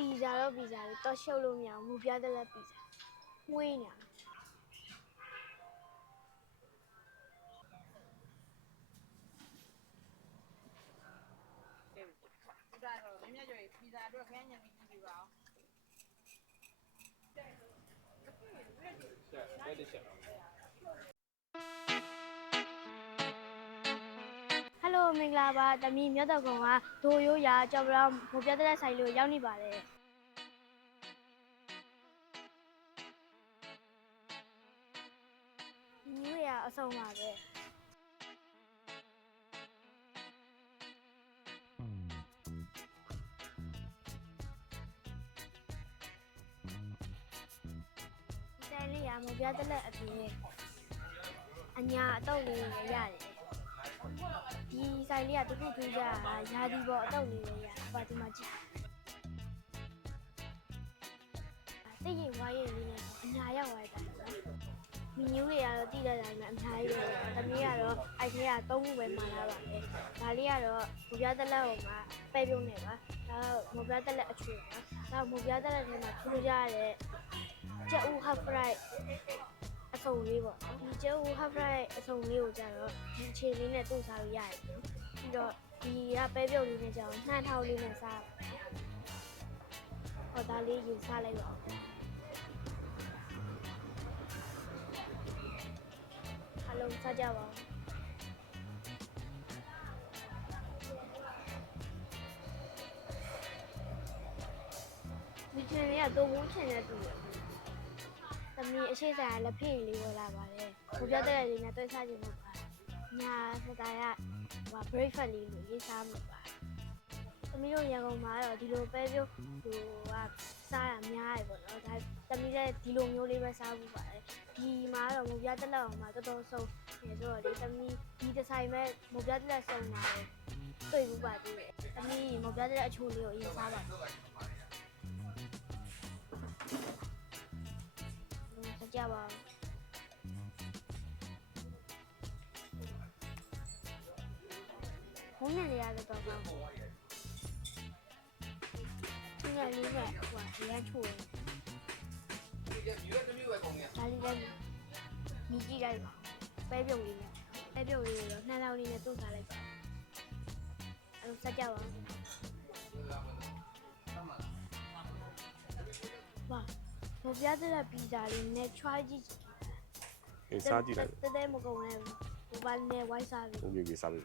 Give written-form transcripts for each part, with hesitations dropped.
ပီဇာတော့ပီဇာတော့ရှုပ်လို့မရဘူးမူပြတဲ့လက်ပီဇာငွေးညာဒါတော့မင်းမြတ်ကျော်ပီဇာအတွက်ခန်းညံပြီးကြည့်ပြပါအောင်ဟယ်လိုမင်္ဂလာပါတမီမြတ်တော်ကောင်ကဒိုရိုးရာကြော်ပရောမူပြတဲ့ဆိုင်လို့ရောက်နေပါတယ်ညွေရအဆုံးပါပဲဆိုင်လေးရမူပြတဲ့လက်အပြင်အညာအတော့လေးရတယ်ဒီဆိုင်လေးကတခုထူးကြရာဒီပေါ်အတော့လေးရပါဒီမှာကြည့်တိတ်ရင်ဝိုင်းရင်လေးနဲ့အညာရောက်သွားတာမီနူးတွေကတော့တည်တဲ့တိုင်းမှာအများကြီးပဲ။တမီးကတော့အဲ့ထဲက3ခုပဲမှာလာပါပဲ။ဒါလေးကတော့မူပြတက်လက်ဟိုမှာပဲ့ပြုံးနေပါ။ဒါတော့မူပြတက်လက်အချွေပါ။ဒါမူပြတက်လက်ထဲမှာထူးကြတဲ့ကျက်ဦး half fry အစုံလေးပေါ့။ဒီကျက်ဦး half fry အစုံလေးကိုကြတော့ဒီအခြေလေးနဲ့တို့စားလို့ရတယ်။ပြီးတော့ဒီကပဲ့ပြုံးလေးနဲ့ကြတော့နှမ်းထောက်လေးနဲ့စားပါ။ဟောဒါလေးရင်စားလိုက်ပါဦး။အလုံးစားကြပါဦးဒီချင်လေးကတော့ဘူးချင်တဲ့တူတယ်။သမီးအရှိဆိုင်ကလက်ဖေးလေးဝယ်လာပါတယ်။ကိုပြတဲ့လေးနဲ့တွဲစားခြင်းလို့ပါ။ညာစတားကbreakfast လေးလို့ရေးစားမှာပါ။သမီးတို့ရန်ကုန်မှာတော့ဒီလိုပဲပြုတ်ဟိုကစားရများတယ်ပေါ့နော်။ဒါသမီးလည်းဒီလိုမျိုးလေးပဲစားဖို့ပါတယ်။ဒီမှာတော့မူပြတက်လက်အောင်မှာတော်တော်ဆုံးနေဆိုတော့လေသမီးဒီဒီဇိုင်းမဲ့မူပြတက်လက်ဆုံးလာတယ်။တွေ့ဘူးပါသေးတယ်။သမီးမူပြတက်လက်အချိုးလေးကိုအရင်စားပါစကြပါဘုံနဲ့ရရတော့ကောင်းတယ်။ဒီကလေးကဟိုရမ်းချိုးတယ်။ဒါလေးလည်းမြည်ကြည့်လိုက်ပါပဲပြုံလေးနဲ့ပဲပြုံလေးတော့နှမ်းလောင်းလေးနဲ့တုတ်ထားလိုက်ပါအဲ့စကြပါ哇，我不要这个披萨里面揣进去。你杀鸡来，这没够呢，我把那外沙的。我给杀了。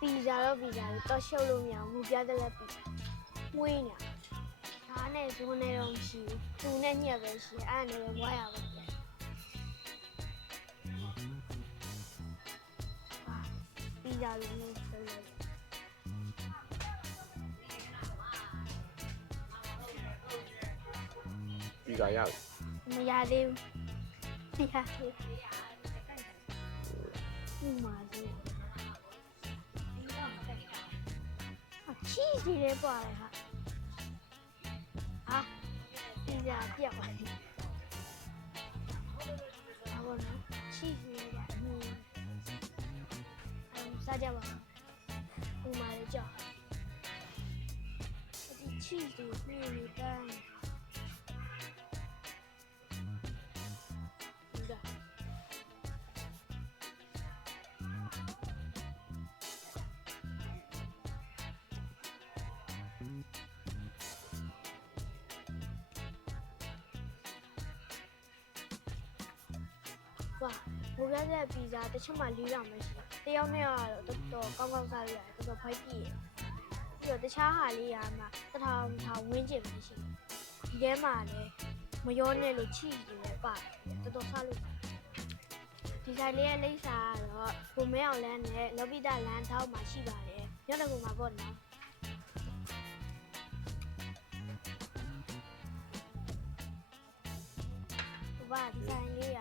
ပီဇာတော့ပီဇာတော့ရှုပ်လို့မရဘူးမူပြတဲ့လက်ပီဇာငွေးညာဒါနဲ့ဇွန်းနဲ့တော့မရှိဘူးသူနဲ့ညက်ပဲရှိအဲ့ဒါနဲ့ပဲဝါရပါပဲပီဇာလို့မျိုးဆိုလို့ပီဇာရတယ်မရသေးဘူးမရသေးဘူးမှာဆိုcheese တွေလည်းပါတယ်ဟာပီဇာပြတ်သွားပြီဘာလို့လဲ cheese တွေလည်းစားကြပါဦးဥမာလေးကြောက်ဒီ cheese တွေပြည့်နေတယ်ဒါ ပါမူပြတဲ့ပီဇာတစ်ချက်မှ400ပဲရှိတယောက်နဲ့ကတော့တော်တော်ကောင်းကောင်းစားလို့ရတယ်တော်တော်ဖိုက်ပြည့်ပြီးတော့တခြားဟာလေးရာမှာ1000ဝင်းကျင်ပဲရှိဒီထဲမှာလည်းမရောနဲ့လို့ချိနေတယ်ပါတယ်တော်တော်စားလို့ဒီဆိုင်လေးရဲ့လိပ်စာကတော့ဘုံမဲအောင်လန်းနဲ့လော်ပိတလန်းထောက်မှာရှိပါတယ်ညော့တကူမှာပေါ့နော်ဘာဒီဆိုင်လေးက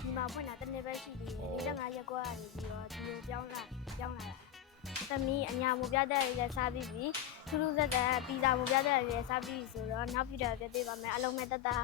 ဒီမှာဖွင့်တာတစ်နှစ်ပဲရှိသေးတယ်45ရက်ကွာနေပြီးတော့ဒီလိုပြောင်းလာသမီးအညာမူပြတဲ့လေးလည်းစားပြီးပြီထူးထူးဆက်ဆက်ပီဇာမူပြတဲ့လေးလည်းစားပြီးဆိုတော့နောက်ပြီးတော့ပြသေးပါမယ်အလုံးမဲ့တတ်တာ